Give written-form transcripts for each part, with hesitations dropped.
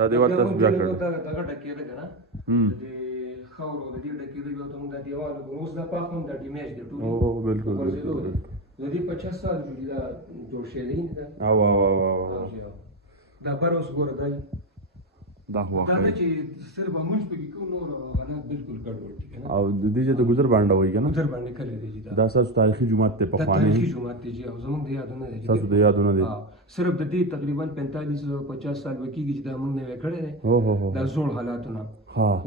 دا دیوال تاسو بیا کړ دا ډکېده کنه د خاور او د دې ډکېده بیا ته موږ دا دیوال اوس دا پاک هم د ډیمیج دی ټول او بالکل د دې 50 سال دا جوړ شوی دی او دا بر اوس ګوره دی دا هو دا چې صرف همون په کې کوم نور حالات بالکل ګډوډ دي کنه او د دې ته گذر باندې وای کنه گذر باندې کړی دی دا تاسو تاریخي جمعه ته په خوانه تاریخي جمعه ته چې زموږ د یادونه دي تاسو د یادونه دي صرف د دې تقریبا 45-50 سال وکیږي چې دا موږ نه وکړی دی دا زوړ حالاتونه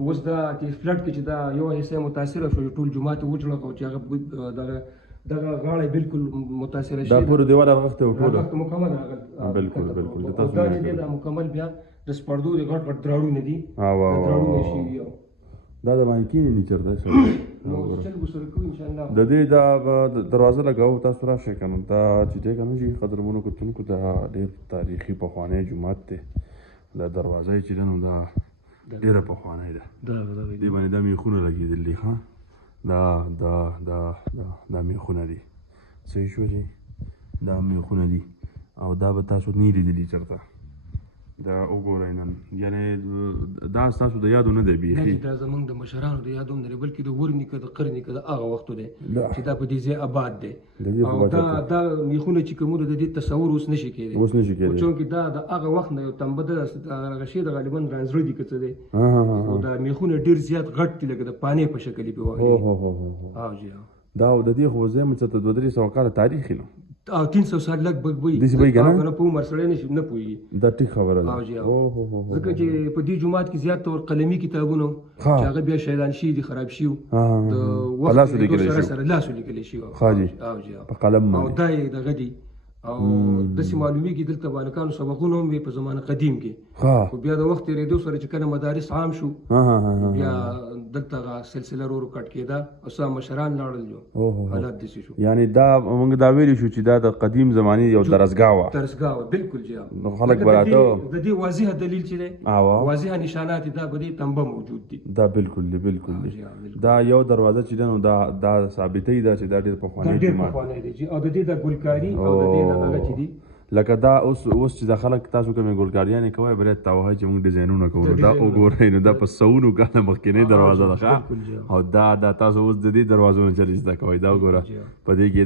اوس دا چې فلډ کې چې دا یو حصہ متاثر شو ټول جمعه ته وچړه او چې هغه دغه غاړه بالکل متاثر شي دا پور دیوال هغه ټول مکمل راغل بالکل تاسو دا دې دا مکمل بیا د سپړدو د غټ غټ دراړو نه دي دراړو شي یو دا د باندې کینې نه چرته شو نو چل وسره کو ان شاء الله د دې دا دروازه لګاو تاسو راشئ کنه دا چې دې کنه چې قدرمنو کوتونکو دا ډېر تاریخي په خوانه جمعه ته دا دروازه چې نو دا ډېر په خوانه ده دې باندې د میخونه لګېدل دي ها دا میخونه دي صحیح شو دي دا میخونه دي او دا به تاسو نه لیدلي چرته دا وګورئ نن یعنی دا ستاسو د یادو نه دی بیخي دا زمونږ د مشرانو د یادو نه دی بلکې د ور نیکه د قر نیکه د هغه وختو دی چې دا په دې ځای آباد دی او دا میخونه چې کومو د دې تصور اوس نشي کېدی چونکې دا د هغه وخت نه یو تنبه د هغه شی د غالبا رانزړه دي که څه دی او دا میخونه ډېر زیات غټ دي لکه د پانې په شکل یې پې وهلي دا او د دې خو زه څه ته 200 کاله تاریخ نو او 300 سال لګ بګ وي دسی وای کنه په عمر سره نه پوي دا ټیک خبره ده ځکه چې په دې جمعات کې زیات تور قلمي کتابونه چې هغه بیا شیدان شي دي خراب شي د وخت سره لاسو لیکل شي په قلم او دا د غدي او داسې معلومیږي دلته بالکانو سبقونه هم په زمانه قدیم کې خو بیا د وخت تېرېدو سره چې کله مدارس عام شو بیا دلته سلسله ورو کټ کېده او څه مشران لاړل حالات داسې شو یعنی دا موږ دا ویلي شو چې دا د قدیم زمانې یو درسګاه وه بالکل جی نو خلک به راته د دې واضحه دلیل چې دی واضحه نشانات دا په دې تنبه موجود دي دا بالکل دی دا یو دروازه چې ده نو دا ثابتوي دا چې دا ډېر پخوانی دی او د دې د ګلکاري او د دې لکه دا اوس چې د خلک تاسو کومې ګلکاریانې کوئ باید توهی چې موږ ډیزاینونه کوو دا وګورئ نو دا په سوونو کاله مخکینۍ دروازه ده او دا تاسو اوس د دې دروازو نه چلې زده کوئ دا وګوره په دې کې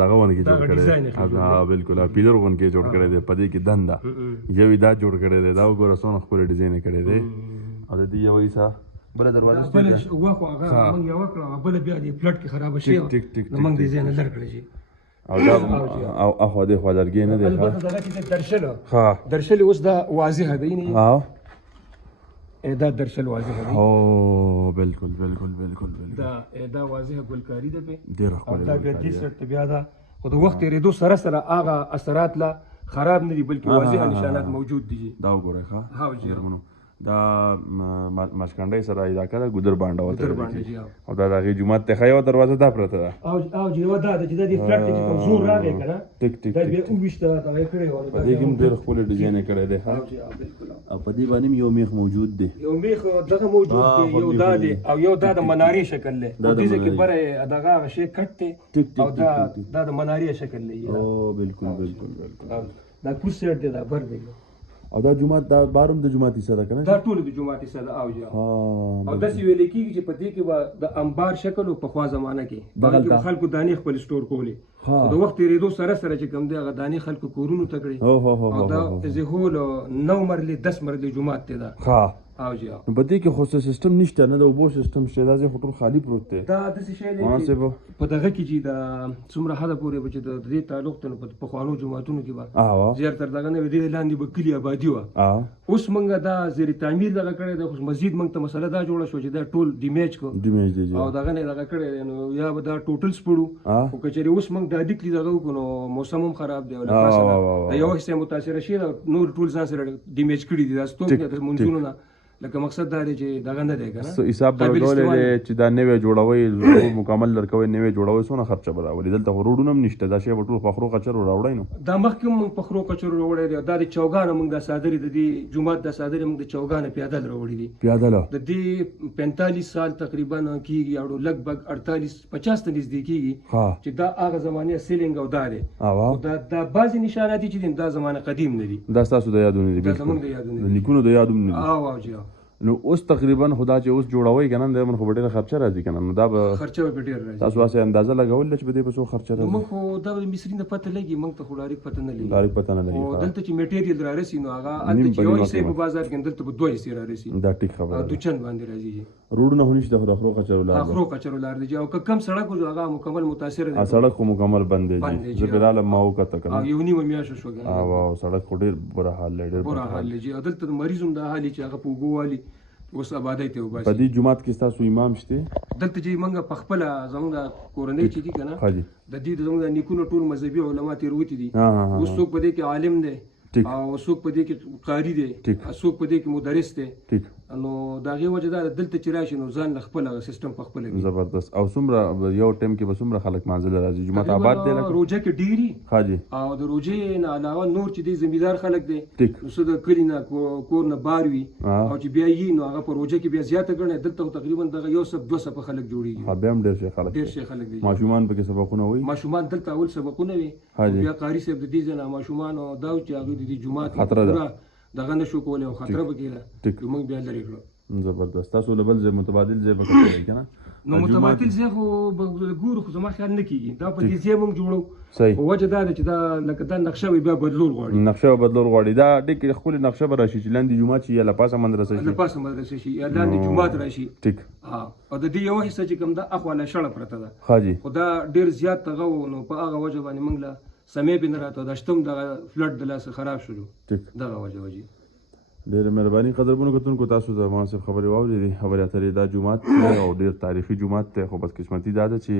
دغه ونه کې جوړ کړی دی بالکل پیلر ونه کې جوړ کړی دی په دې کې دنده یو دا جوړ کړی دی دا وګوره څونه ښکلی ډیزاین یې کړی دی او د دې یو ایسه بله دروازه بله وخو هغه موږ یې وکړه بله بیا دې پلټ کې خرابه شي نو موږ دې ځای نه لر کړی شي او دا او اخو دې خو لرګی نه دی البته دغه چې درشل اوس دا واضحه دی نه دا درشل واضحه دی او بالکل دا واضحه ګلکاری ده په ډېر ښکلی دا ګردي سرت بیا دا خو د وخت تېرېدو سره هغه اثرات لا خراب نه دي بلکې واضحه نشانات موجود دي دا وګورئ ښه دا مشکنډۍ سره علاقه ده ګودر بانډه ورته او دا د هغې جومات ته ښه یوه دروازه دا پرته ده او یوه دا ده چې دا دې فلټ کې چې کوم زور راغی که نه دا بیا وویشته دغه یې کړی وه په دې کې هم ډېر ښکلی ډیزاین یې کړی دی او په دې باندې هم یو میخ موجود دی یو میخ دغه موجود دی یو دا دی او یو دا د منارې شکل دی په دې ځای کې بره دغه هغه شی کټ دی او دا د منارې شکل دی بالکل دا کوز سیټ دی دا بر دی او دا جمعات دا بارم د جمعات حصه ده کنه دا ټول د جمعات حصه ده او داسې ویل کېږي چې په دې کې به د انبار شکل او پخوا زمانه کې دغه کې خلکو دانې خپل سټور کولې د وخت تېرېدو سره چې کوم دی هغه دانې خلکو کورونو ته کړې او دا از هول 9 مرلې 10 مرلې جمعات ته ده او جی نو په دې کې خو سیستم نشته نه د اوبو سیستم شته دا ځای خو ټول خالي پروت دی دا داسې شی دی چې په دغه کې چې د څومره حده پورې به چې د دې تعلق ته نو په پخوانو جوماتونو کې به زیاتره دغه نه وي دې لاندې به کلي آبادي وه اوس موږ دا زیر تعمیر دغه کړی دی خو مزید موږ ته مسله دا جوړه شوه چې دا ټول ډیمیج دی او دغه نه دغه کړی دی نو یا به دا ټوټل سپړو خو که چېرې اوس موږ دا ډیکلي دغه وکړو نو موسم هم خراب دی او له پاسه د یو حصې متاثره شي نور ټول ځان سره ډیمیج کړي دي دا ستوک دی د منځونو نه لکه مقصد دا دی چې دغه نه دی کنه حساب برګولې چې دا نوې جوړوي مکمل لرکوي نوې جوړوي څونه خرچه به راولي دلته روډونه هم نشته دا شی به ټول فخرو کچرو راوړی نو دا مخکې موږ فخرو کچرو راوړی دی دا د چوګانه موږ د صادرې د دې جومات د صادرې موږ د چوګانه پیاده راوړی دي پیاده د دې 45 سال تقریبا کیږي او لګبګ 48-50 ته نږدې کیږي چې دا هغه زمانه سیلینګ او دا دی دا بعضې نشانات چې دي دا زمانه قدیم نه دي دا ستاسو د یادونه دي دا زموږ د یادونه دي نیکونو د یادونه دي او جی نو اوس تقریبا خدا چې اوس جوړوي کنه د من خو ډیره خرچه راځي کنه نو دا به خرچه به ډیره راځي تاسو واسه اندازه لګول چې به دې په څو خرچه راځي موږ خو دا د مصری نه پته لګي موږ ته خو ډایرکټ پته نه لګي ډایرکټ پته نه لګي او دلته چې میټیریل را رسي نو هغه الته چې یو حصے په بازار کې دلته په دوه حصے را رسي دا ټیک خبره ده چند باندې راځي روډونه هونیش د خرو کچرو لار خرو کچرو لار دی او کم سړک جو هغه مکمل متاثر دي سړک خو مکمل بند دی زه بلاله ماو کته کنه یو نیمه میاشت شو کنه او سړک خو ډیر بره حال لري بره حال لري دلته مریضوم د حالي چې هغه په وګوالي اوس آبادی ته وباسي په دې جمعات کې تاسو امام شته دلته چې موږ په خپل زموږ کورنۍ چې دي کنه د دې زموږ نیکونو ټول مذهبي علما تیروتی دي اوس څوک په دې کې عالم دی او څوک په دې کې قاری دی څوک په دې کې مدرس دی نو دا غي وجه دا دلته چې راشي نو ځان خپل سیستم په خپل دی زبردست او څومره یو ټیم کې به څومره خلک منځل راځي جمعه آباد دی لکه روزه کې ډیری حاجی او د روزه نه علاوه نور چې دي زمیدار خلک دي نو څه د کلی نه کور نه بار وي او چې بیا یې نو هغه په روزه کې بیا زیاته ګڼي دلته تقریبا دغه یو سب 200 خلک جوړیږي بیا هم ډیر شي خلک دي ماشومان په کې سبقونه وي ماشومان دلته اول سبقونه وي بیا قاری صاحب د دې ځنه ماشومان او دا چې هغه د جمعه دغه نشو کولای او خطر به کېده موږ بیا لري کړو زبردست تاسو له بل ځای متبادل ځای به کوئ کنه نو متبادل ځای خو ګورو خو زما خیال نه کېږي دا په دې ځای موږ جوړو صحیح وجه دا ده چې دا لکه دا نقشه بیا بدلول غواړي دا ډېر خپل نقشه به راشي چې لاندې جومات شي یا لپاسه مدرسه شي یا لاندې جومات راشي ټیک او د دې یو حصه چې کوم دا اخواله شړه پرته ده خو دا ډېر زیات تغو نو په هغه وجه باندې موږ له سمې به نه راته د شتم د فلډ د لاسه خراب شلو دغه وجه ډېر مهرباني قدرمنو کتونکو تاسو د مناسب خبرې واورېدې خبرې اترې دا جومات او ډېر تاریخي جومات دی خو بدقسمتي دا ده چې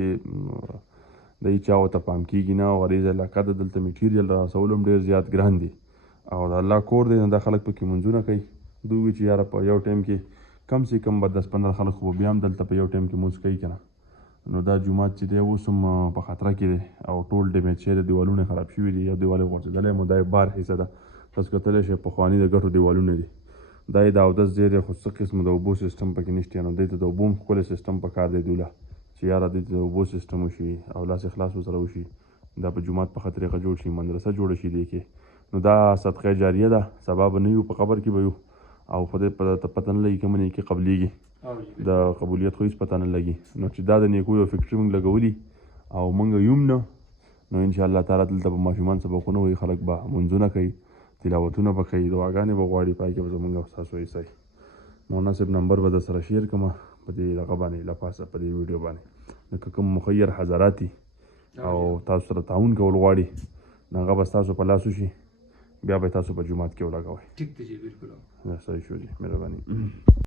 د هیچا ورته پام کېږي نه او غریزه علاقه ده دلته میټیریل راسول هم ډېر زیات ګران دي او د الله کور دی نو دا خلک پکې منځونه کوي دوی وایي چې یاره په یو ټایم کې کم سے کم به 10-15 خلک خو بیا هم دلته په یو ټایم کې مونځ کوي که نه نو دا جومات چې دی اوس هم په خطره کې دی او ټول ډیمیج شوي دیوالونه خراب شوي دي یو دیوال یې غورځېدلی مو دا یې بار حصه ده تاسو کتلی شئ پخواني د ګټو دیوالونه دي دا یې د اودس ځای دی خو څه قسم د اوبو سیستم پکې نشته نو دوی ته د اوبو هم ښکلی سیستم پکار دی دوله چې یاره دوی ته د اوبو سیستم وشي او لاس اخلاص ورسره وشي دا په جومات په ښه طریقه جوړ شي مدرسه جوړه شي دی کې نو دا صدقه جاریه ده سبا به نه یو په قبر کې به یو او خدای ته پته نه لګي کومه نیکي قبلیږي د قبولیت خو هېڅ پته نه لګي نو چې دا د نیکو یو فکټري موږ لګولي او موږ یوم نه نو انشاءالله تعالی دلته به ماشومان سبقونه وایي خلک به منځونه کوي تلاوتونه به کوي دعاګانې به غواړي پای کې به زموږ او ستاسو حصه وي مولانا صاحب نمبر به در سره شیر کړم په دې دغه باندې لپاسه په دې ویډیو باندې لکه کوم مخیر حضرات او تاسو سره تعاون کول غواړي نو هغه به ستاسو په لاس وشي بیا به تاسو په جومات کې ولګوئ ټیک دی جی بالکل صحیح شو جی مهرباني